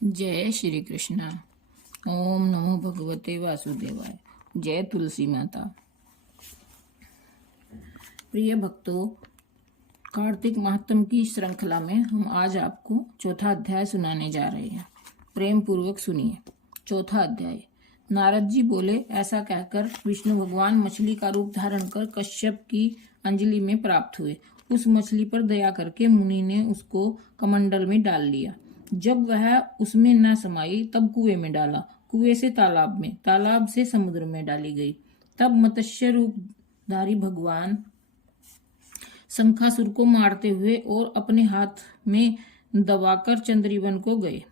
जय श्री कृष्ण। ओम नमो भगवते वासुदेवाय। जय तुलसी माता। प्रिय भक्तों, कार्तिक महात्म की श्रृंखला में हम आज आपको चौथा अध्याय सुनाने जा रहे हैं। प्रेम पूर्वक सुनिए। चौथा अध्याय। नारद जी बोले, ऐसा कहकर विष्णु भगवान मछली का रूप धारण कर कश्यप की अंजलि में प्राप्त हुए। उस मछली पर दया करके मुनि ने उसको कमंडल में डाल लिया। जब वह उसमें न समाई तब कुएं में डाला, कुएं से तालाब में, तालाब से समुद्र में डाली गई। तब मत्स्य रूपधारी भगवान शंखासुर को मारते हुए और अपने हाथ में दबाकर चंद्रीवन को गए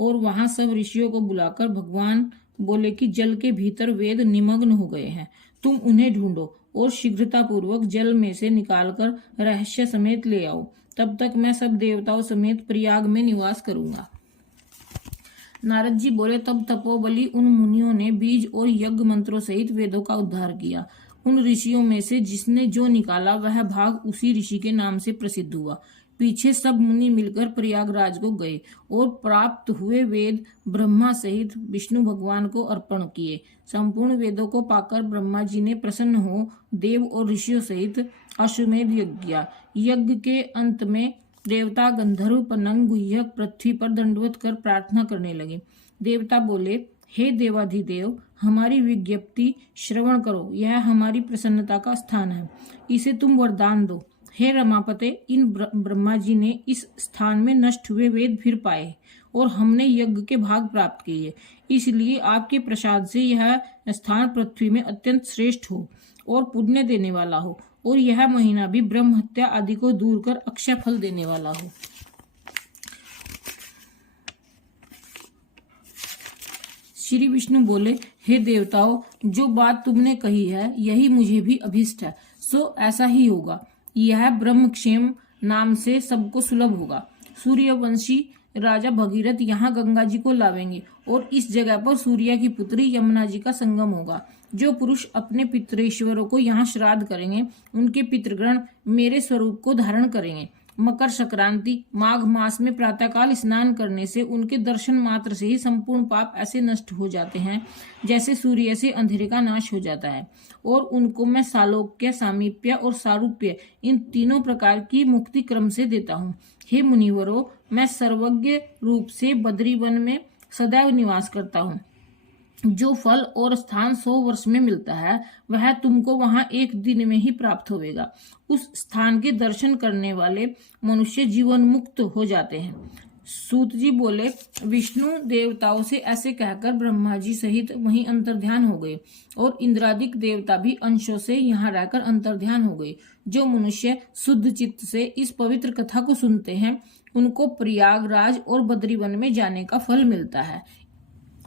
और वहां सब ऋषियों को बुलाकर भगवान बोले कि जल के भीतर वेद निमग्न हो गए हैं, तुम उन्हें ढूंढो और शीघ्रता पूर्वक जल में से निकालकर रहस्य समेत ले आओ। तब तक मैं सब देवताओं समेत प्रयाग में निवास करूंगा। नारद जी बोले, तब तपोबली उन मुनियों ने बीज और यज्ञ मंत्रों सहित वेदों का उद्धार किया। उन ऋषियों में से जिसने जो निकाला वह भाग उसी ऋषि के नाम से प्रसिद्ध हुआ। पीछे सब मुनि मिलकर प्रयागराज को गए और प्राप्त हुए वेद ब्रह्मा सहित विष्णु भगवान को अर्पण किए। संपूर्ण वेदों को पाकर ब्रह्मा जी ने प्रसन्न हो देव और ऋषियों सहित अश्वमेध यज्ञ किया। यज्ञ के अंत में देवता गंधर्व पनंग गुह्यक पृथ्वी पर दंडवत कर प्रार्थना करने लगे। देवता बोले, हे देवाधिदेव, हमारी विज्ञप्ति श्रवण करो। यह हमारी प्रसन्नता का स्थान है, इसे तुम वरदान दो। हे रमापते, इन ब्रह्मा जी ने इस स्थान में नष्ट हुए वेद फिर पाए और हमने यज्ञ के भाग प्राप्त किए। इसलिए आपके प्रसाद से यह स्थान पृथ्वी में अत्यंत श्रेष्ठ हो और पुण्य देने वाला हो, और यह महीना भी ब्रह्म हत्या आदि को दूर कर अक्षय फल देने वाला हो। श्री विष्णु बोले, हे देवताओं, जो बात तुमने कही है यही मुझे भी अभिष्ट है, सो ऐसा ही होगा। यह ब्रह्मक्षेम नाम से सबको सुलभ होगा। सूर्यवंशी राजा भगीरथ यहाँ गंगा जी को लावेंगे और इस जगह पर सूर्य की पुत्री यमुना जी का संगम होगा। जो पुरुष अपने पितरेश्वरों को यहाँ श्राद्ध करेंगे उनके पितृगण मेरे स्वरूप को धारण करेंगे। मकर संक्रांति माघ मास में प्रातःकाल स्नान करने से उनके दर्शन मात्र से ही संपूर्ण पाप ऐसे नष्ट हो जाते हैं जैसे सूर्य से अंधेरे का नाश हो जाता है, और उनको मैं सालोक्य, सामीप्य और सारूप्य इन तीनों प्रकार की मुक्ति क्रम से देता हूँ। हे मुनिवरों, मैं सर्वज्ञ रूप से बद्री वन में सदैव निवास करता हूँ। जो फल और स्थान 100 वर्ष में मिलता है वह तुमको वहां एक दिन में ही प्राप्त होगा। उस स्थान के दर्शन करने वाले मनुष्य जीवन मुक्त हो जाते हैं। सूत जी बोले, विष्णु देवताओं से ऐसे कहकर ब्रह्मा जी सहित वहीं अंतर्ध्यान हो गए और इंद्रादिक देवता भी अंशों से यहाँ रहकर अंतर्ध्यान हो गए। जो मनुष्य शुद्ध चित्त से इस पवित्र कथा को सुनते हैं उनको प्रयागराज और बद्रीवन में जाने का फल मिलता है।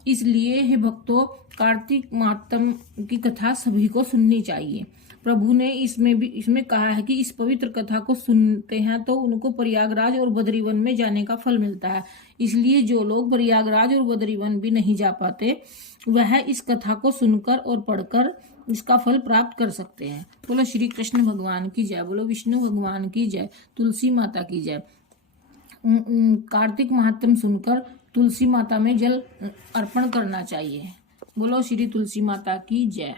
इसलिए हे भक्तों, कार्तिक महात्म की कथा सभी को सुननी चाहिए। प्रभु ने इसमें कहा है कि इस पवित्र कथा को सुनते हैं तो उनको प्रयागराज और बद्रीवन में जाने का फल मिलता है। इसलिए जो लोग प्रयागराज और बद्रीवन भी नहीं जा पाते वह इस कथा को सुनकर और पढ़कर इसका फल प्राप्त कर सकते हैं। बोलो श्री कृष्ण भगवान की जय, बोलो विष्णु भगवान की जय, तुलसी माता की जय। कार्तिक महात्म सुनकर तुलसी माता में जल अर्पण करना चाहिए। बोलो श्री तुलसी माता की जय।